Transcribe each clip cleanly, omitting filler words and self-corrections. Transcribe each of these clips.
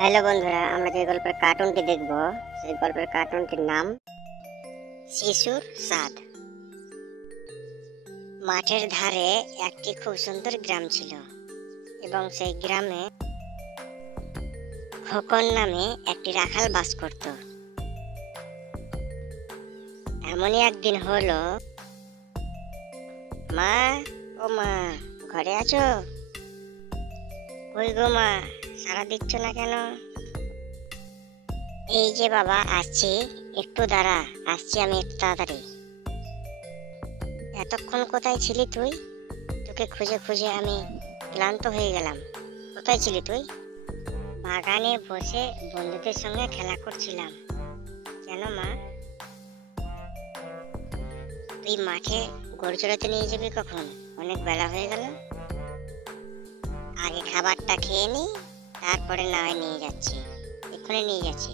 Hello বন্ধুরা, আমরা যে গল্পের কার্টুনটি দেখব সেই গল্পের কার্টুনটির নাম শিশুর স্বাদ। মাঠের ধারে একটি খুব সুন্দর গ্রাম ছিল এবং সেই গ্রামে খোকন নামে একটি রাখাল বাস করত। এমনই একদিন হলো, মা, ও মা, ঘরে আছো? কই গো মা, সাড়া দিচ্ছ না কেন? এই যে বাবা আসছি, একটু দাঁড়া, আসছি আমি একটু তাড়াতাড়ি। এতক্ষণ কোথায় ছিলি তুই? তোকে খুঁজে খুঁজে আমি ক্লান্ত হয়ে গেলাম। কোথায় ছিলি তুই? বাগানে বসে বন্ধুদের সঙ্গে খেলা করছিলাম। কেন মা? তুই মাঠে গরু চড়াতে নিয়ে যাবি কখন? অনেক বেলা হয়ে গেল। আগে খাবারটা খেয়ে নি, তারপরে না হয় নিয়ে যাচ্ছি, এক্ষুনি নিয়ে যাচ্ছি।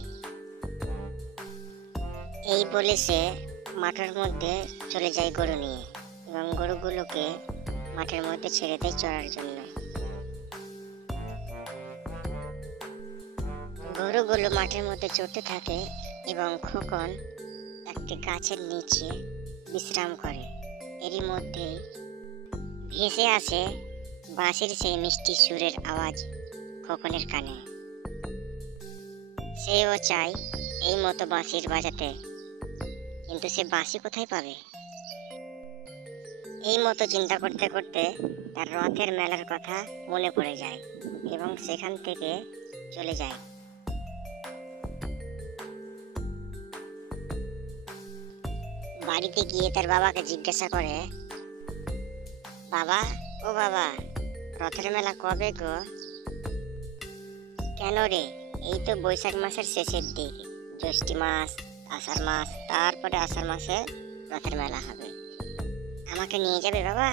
এই বলে সে মাঠের মধ্যে চলে যায় গরু নিয়ে এবং গরুগুলোকে মাঠের মধ্যে ছেড়ে দেয় চড়ার জন্য। গরুগুলো মাঠের মধ্যে চড়তে থাকে এবং খোকন একটি গাছের নিচে বিশ্রাম করে। এরই মধ্যেই ভেসে আসে বাঁশির সেই মিষ্টি সুরের আওয়াজ খোকনের কানে। সেও চায় এই মতো বাঁশির বাজাতে, কিন্তু সে বাঁশি কোথায় পাবে? এই মতো চিন্তা করতে করতে তার রথের মেলার কথা মনে পড়ে যায় এবং সেখান থেকে চলে যায়। বাড়িতে গিয়ে তার বাবাকে জিজ্ঞাসা করে, বাবা, ও বাবা, রথের মেলা কবে গো? কেন রে, এই তো বৈশাখ মাসের শেষের দিক, জ্যৈষ্ঠী মাস, আষাঢ় মাস, তারপরে আষাঢ় মাসে রথের মেলা হবে। আমাকে নিয়ে যাবে বাবা?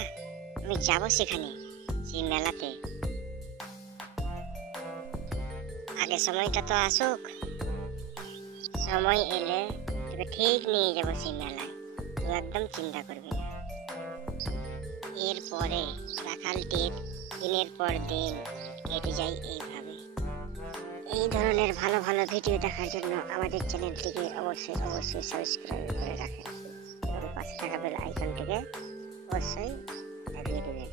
আমি যাবো সেখানে, সেই মেলাতে। আগে সময়টা তো আসুক, সময় এলে তোকে ঠিক নিয়ে যাবো সেই মেলায়, তুই একদম চিন্তা করবি না। এরপরে রাখালটির দিনের পর দিন কেটে যায় এইভাবে। এই ধরনের ভালো ভালো ভিডিও দেখার জন্য আমাদের চ্যানেলটিকে অবশ্যই সাবস্ক্রাইব করে রাখেন এবং পাশে থাকা বেল আইকনটিকে অবশ্যই দাবিয়ে দেবেন।